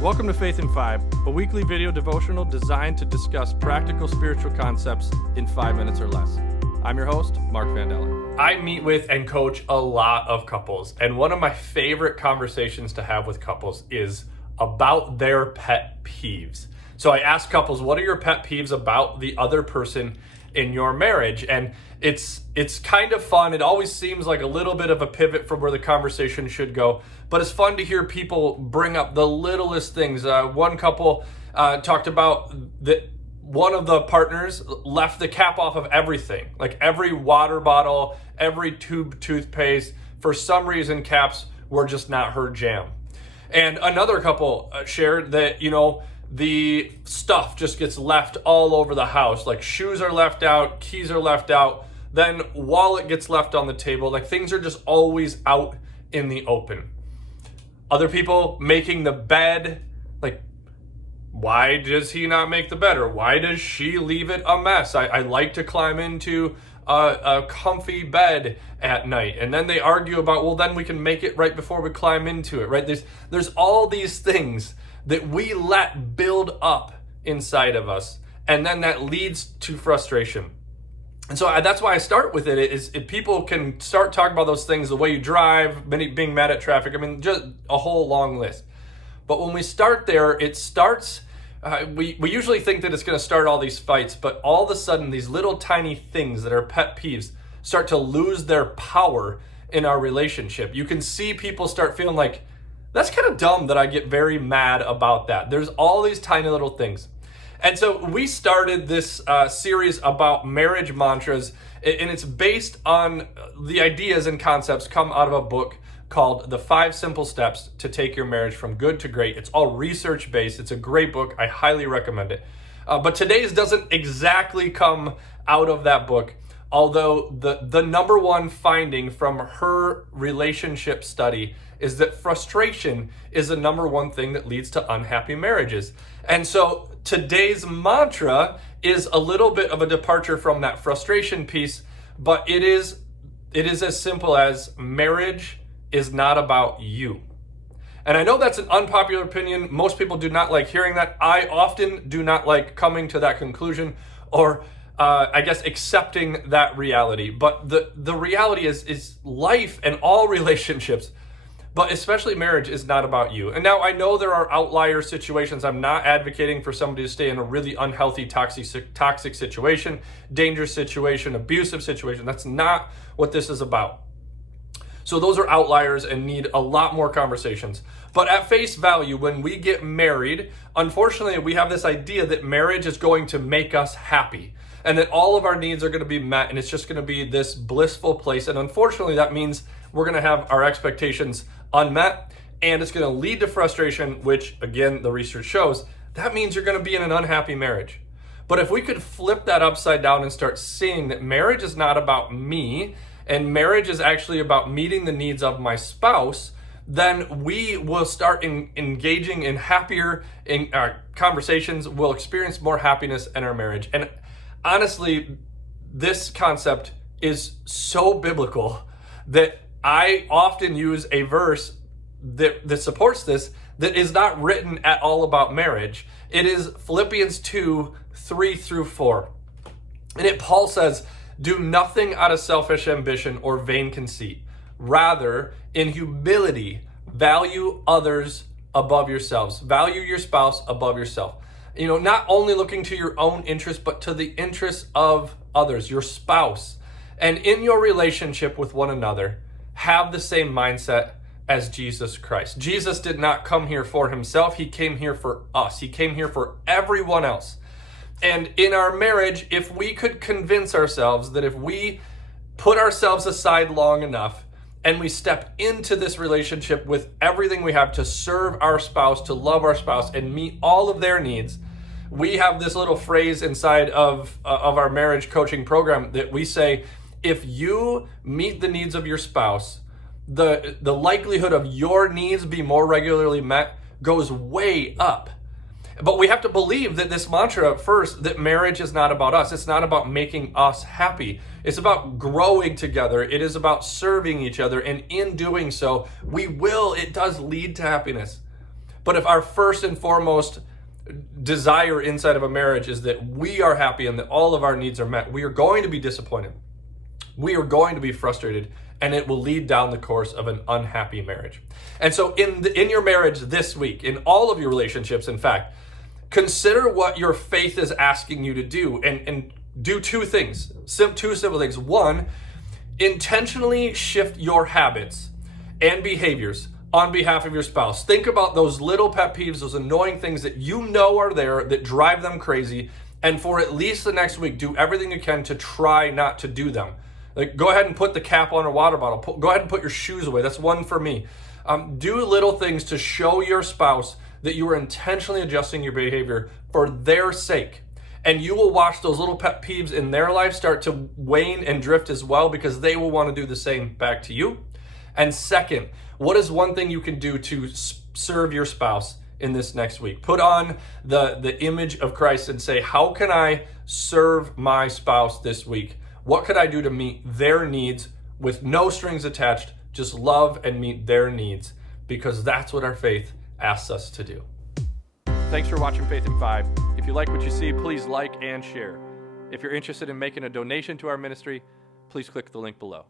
Welcome to Faith in 5, a weekly video devotional designed to discuss practical spiritual concepts in 5 minutes or less. I'm your host, Mark Vandella. I meet with and coach a lot of couples, and one of my favorite conversations to have with couples is about their pet peeves. So I ask couples, what are your pet peeves about the other person in your marriage? And it's kind of fun. It always seems like a little bit of a pivot from where the conversation should go, but it's fun to hear people bring up the littlest things. One couple talked about that one of the partners left the cap off of everything, like every water bottle, every tube toothpaste. For some reason, caps were just not her jam. And another couple shared that, the stuff just gets left all over the house. Like shoes are left out, keys are left out, then wallet gets left on the table. Like things are just always out in the open. Other people making the bed, like why does he not make the bed? Or why does she leave it a mess? I like to climb into a comfy bed at night. And then they argue about, well, then we can make it right before we climb into it, right? There's all these things that we let build up inside of us, and then that leads to frustration. And so that's why I start with it, is if people can start talking about those things, the way you drive, being mad at traffic, just a whole long list. But when we start there, it starts, we usually think that it's going to start all these fights, but all of a sudden these little tiny things that are pet peeves start to lose their power in our relationship. You can see people start feeling like, that's kind of dumb that I get very mad about that. There's all these tiny little things. And so we started this series about marriage mantras, and it's based on the ideas and concepts come out of a book called The 5 Simple Steps to Take Your Marriage from Good to Great. It's all research-based. It's a great book. I highly recommend it. But today's doesn't exactly come out of that book, although the number one finding from her relationship study is that frustration is the number one thing that leads to unhappy marriages. And so today's mantra is a little bit of a departure from that frustration piece, but it is as simple as marriage is not about you. And I know that's an unpopular opinion. Most people do not like hearing that. I often do not like coming to that conclusion, or I guess accepting that reality. But the reality is life and all relationships, but especially marriage, is not about you. And now I know there are outlier situations. I'm not advocating for somebody to stay in a really unhealthy, toxic situation, dangerous situation, abusive situation. That's not what this is about. So those are outliers and need a lot more conversations. But at face value, when we get married, unfortunately, we have this idea that marriage is going to make us happy, and that all of our needs are going to be met, and it's just going to be this blissful place. And unfortunately, that means we're going to have our expectations unmet, and it's going to lead to frustration, which, again, the research shows, that means you're going to be in an unhappy marriage. But if we could flip that upside down and start seeing that marriage is not about me, and marriage is actually about meeting the needs of my spouse, then we will start engaging in happier conversations. We'll experience more happiness in our marriage. And honestly, this concept is so biblical that I often use a verse that supports this, that is not written at all about marriage. It is Philippians 2, 3 through 4. And Paul says, "Do nothing out of selfish ambition or vain conceit. Rather, in humility, value others above yourselves." Value your spouse above yourself. Not only looking to your own interest, but to the interests of others, your spouse. And in your relationship with one another, have the same mindset as Jesus Christ. Jesus did not come here for himself. He came here for us. He came here for everyone else. And in our marriage, if we could convince ourselves that if we put ourselves aside long enough and we step into this relationship with everything we have to serve our spouse, to love our spouse, and meet all of their needs, we have this little phrase inside of our marriage coaching program that we say, if you meet the needs of your spouse, the likelihood of your needs being more regularly met goes way up. But we have to believe that this mantra first, that marriage is not about us. It's not about making us happy. It's about growing together. It is about serving each other. And in doing so, it does lead to happiness. But if our first and foremost desire inside of a marriage is that we are happy and that all of our needs are met, we are going to be disappointed. We are going to be frustrated, and it will lead down the course of an unhappy marriage. And so in your marriage this week, in all of your relationships, in fact, consider what your faith is asking you to do, and do two things, two simple things. One, intentionally shift your habits and behaviors on behalf of your spouse. Think about those little pet peeves, those annoying things that you know are there that drive them crazy, and for at least the next week, do everything you can to try not to do them. Like, go ahead and put the cap on a water bottle. Go ahead and put your shoes away. That's one for me. Do little things to show your spouse that you are intentionally adjusting your behavior for their sake. And you will watch those little pet peeves in their life start to wane and drift as well, because they will want to do the same back to you. And second, what is one thing you can do to serve your spouse in this next week? Put on the image of Christ and say, how can I serve my spouse this week? What could I do to meet their needs with no strings attached? Just love and meet their needs, because that's what our faith asks us to do. Thanks for watching Faith in 5. If you like what you see, please like and share. If you're interested in making a donation to our ministry, please click the link below.